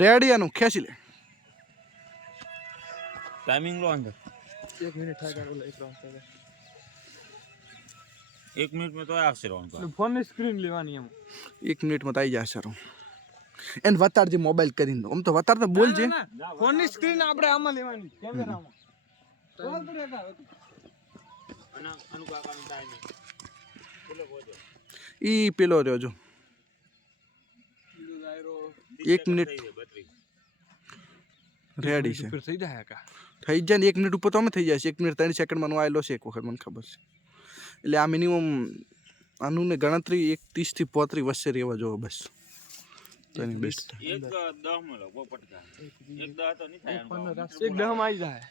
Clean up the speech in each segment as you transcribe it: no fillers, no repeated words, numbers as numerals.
Ready આનું ખેંચી લે. टाइमिंग लो अंदर 1 મિનિટ થાય કે ઓલા એક રાઉન્ડ થાય 1 मिनट में तो आपसे राउंड એટલે ફોન ની સ્ક્રીન લેવાની એમ 1 મિનિટમાં તો આવી જશે રૂ. એને વતાડજે મોબાઈલ કરીને. આમ તો વતાડતો બોલજે. ફોન ની સ્ક્રીન આપણે આમાં લેવાની કેમેરામાં બોલ તો રેખા अनुकाका में टाइमिंग बोलो बोलो ઈ પેલો રહ્યો જો 1 મિનિટ રેડી છે. થઈ જાય કા થઈ જાય ને 1 મિનિટ ઉપર તો અમે થઈ જાય છે. 1 મિનિટ 3 સેકન્ડમાં નો આવેલો છે એક વખત મને ખબર છે. એટલે આ મિનિમમ આનું ને ગણતરી 1:30 થી 35 વચ્ચે રહેવા જોવો બસ. તો એની બેસ્ટ 1:10 में लो वो पटका 1:10 तो नहीं था 1:10 માં આવી જાય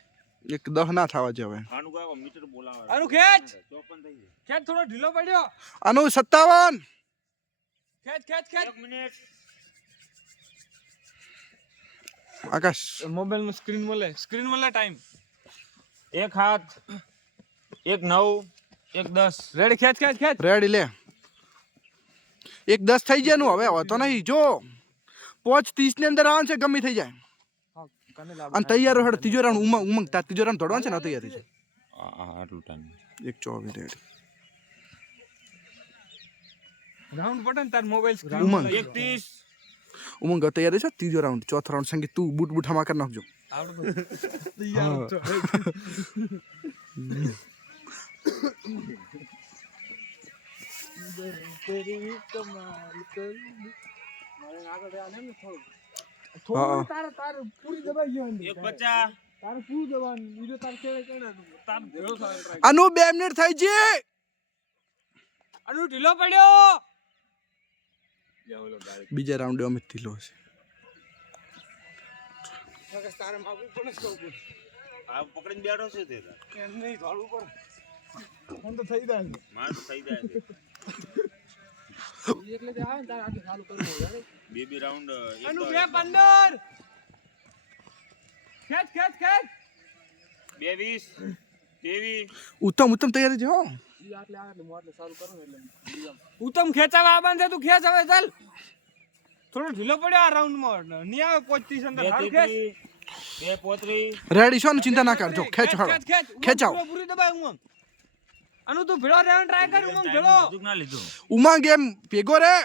1:10 ના થવા જોઈએ. अनुकाका मीटर बोलावा આનું ખેંચ 54 થઈ ગયું ખેંચ થોડો ઢીલો પડ્યો આનું 57 ખેંચ ખેંચ ખેંચ 1 मिनट આકાશ મોબાઈલ માં સ્ક્રીન મળે ટાઈમ 1 हाथ 1:9 1:10 રેડી ખેંચ ખેંચ ખેંચ રેડી લે 1:10 થઈ જાય નું હવે હોતો નહીં જો 5:30 ની અંદર આવવાનું છે ગમે થઈ જાય. અને તૈયાર હેડ ત્રીજો રાઉન્ડ ઉમંગ તાર ત્રીજો રાઉન્ડ દોડવાનું છે ને તૈયાર થઈ જાય. આટલું ટાઈમ 1:24 રેડી રાઉન્ડ પટન તાર મોબાઈલ સ્ક્રીન ઉમંગ 1:30 ઉમંગ તૈયાર છે. ત્રીજો રાઉન્ડ ચોથો રાઉન્ડ સંગીત તું બૂટ બૂઠામાં કરી નાખજો. આવડો તૈયાર છો તેરી કમાલ કર મારે આગળ આને ને થોડું તાર પૂરી દબાઈ ગયો અંદર 1:50 તાર પૂરું દબાણ બીજો તાર કેળે તાર ભેળો થાય આનું 2 મિનિટ થઈ છે. આનું ઢીલો પડ્યો બીજા રાઉન્ડે અમે ઢીલો છે. તારે માગું પણ કહું આ પકડીને બેઠો છે તે એમ નહીં ઢાળું પર ફોન તો થઈ જાય માર તો થઈ જાય છે એટલે જે આવે ને તારે આગે ચાલુ કરવું યાર બે રાઉન્ડ આનું 2:15 ખેંચ ખેંચ ખેંચ 2:20 23 ઉત્તમ તૈયાર છે હો. ઈ આટલે મોટલે ચાલુ કરો ને એટલે ઉત્તમ ખેંચાવા આબાન છે તું ખેંચ હવે ચાલ થોડો ઢીલો પડ્યો આ રાઉન્ડ માં ની આવે 25 અંદર હાલ ખેંચ 2:35 રેડી છો ને ચિંતા ના કરજો. ખેંચ હાલો ખેંચાવ પૂરી દબાય હું આનું તું ભેળો રહેવાનું ટ્રાય કર હું ભેળો લીધું ના લીધું ઉમંગ એમ ભેગો રે.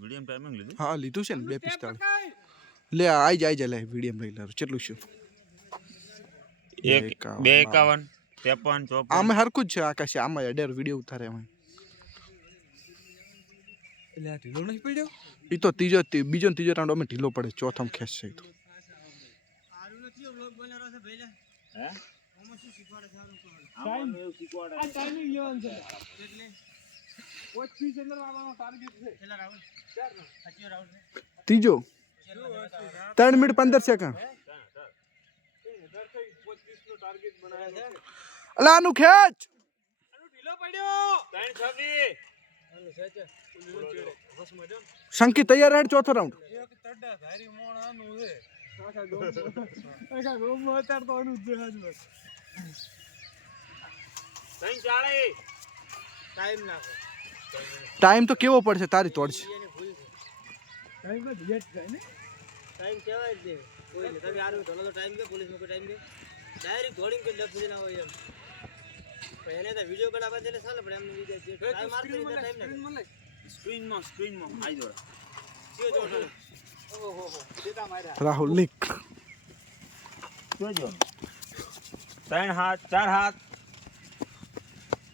મીડિયમ ટાઈમિંગ લીધું હા લીધું છે ને 2:45 લે આઈ જાય લે વિડીયો લઈ લે કેટલું છે 2:51 53 આમે હરકું જ છે આકાશ આમાં એડર વિડીયો ઉતારે એમાં એટલે આ ઢીલો નહીં પડ્યો ઈ તો બીજો ને ત્રીજો રાઉન્ડ અમે ઢીલો પડે ચોથમ ખેંચ છે તો આરું નથી વ્લોગ બનાવરો છે ભઈલા હે આમાં શું શીખવાડે છે આનું આમાં એવું શીખવાડે આ ટાઈમિંગ લેવાનું છે એટલે 25 અંદર આવવાનો ટાર્ગેટ છે છેલ્લા રાઉન્ડ 4 સાચો રાઉન્ડ છે ત્રીજો 3 મિનિટ 15 સેકન્ડ અલા આનું ખેંચ આનું ઢીલો પડ્યો 3:26 સંકી તૈયાર હેડ ચોથો રાઉન્ડ એક તડ્ડા ધારી મોણ આનું છે આખા ગોમમાં અત્યારે તો આનું જ હાજર 3:40 ટાઈમ નાખો ટાઈમ તો કેવો પડશે તારી તોડશે ટાઈમ માં ધીયત થાય ને ટાઈમ કેવાય છે કોઈ ને તમે આરું ઢોલો તો ટાઈમ કે પોલીસ નો કોઈ ટાઈમ કે ડાયરેક્ટ ધોડીને કે લખ ના હોય એમ પણ એને તો વિડિયો બનાવવા દે ચાલે પણ એમને જે ટાઈમ માર કરી ટાઈમ ના સ્ક્રીનમાં આઈ દો સીઓ જો ઓહો સીધા માર્યા રાહુલ નિક જોજો 3 હાથ 4 હાથ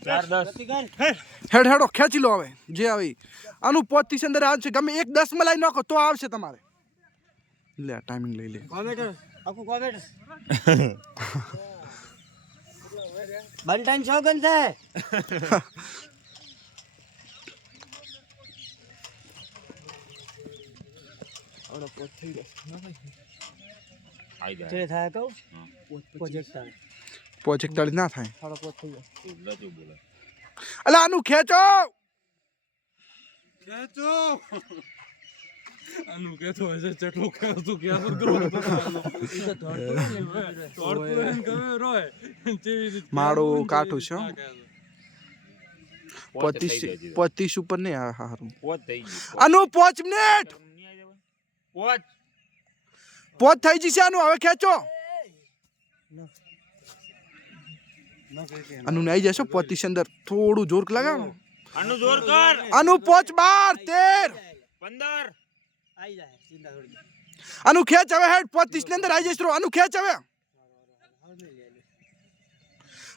4:10 હેડ હેડો ખેંચી લો હવે જે આવી આનું 25 અંદર આવશે ગમે 1:10 માં લઈ નાખો તો આવશે તમારે લે ટાઈમિંગ લઈ લે કોમેન્ટ આખું કોમેન્ટ બંટાઈન શોગન છે ઓલો પોત થઈ ગયો આઈ જાય જે થાય કહું પ્રોજેક્ટ થાય 45 ના થાય થોડો પોત થઈ ગયો લજો બોલે અલા આનું ખેંચો આનું કેતો હશે ચટલો ખાવ તું કે આવું કરો તો રોય મારો કાઠું છે 25 ઉપર નહીં હારું પોત થઈ ગયું આનું 5 મિનિટ પોત પોચ થઈ જશે આનું હવે ખેંચો આનું આવી જશો 25 અંદર થોડું જોર લગાવો આનું જોર કર આનું પોચ 12 13 15 આવી જાય ચિંતા થોડી આનું ખેંચ હવે હેડ 25 ની અંદર આવી જશે આનું ખેંચ હવે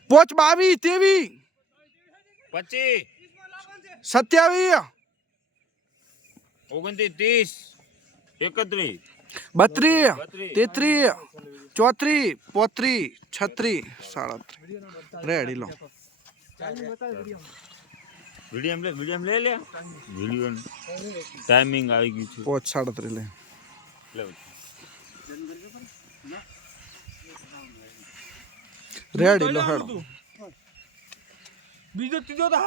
પોચ 22 23 25 27 29 30 31 32 33 34 35 36 37 રેડી લો વિડીયો લે લે વિડીયો ટાઈમિંગ આવી ગયું છે પોચ 37 લે લે રેડી લો હેડો બીજો ત્રીજો તો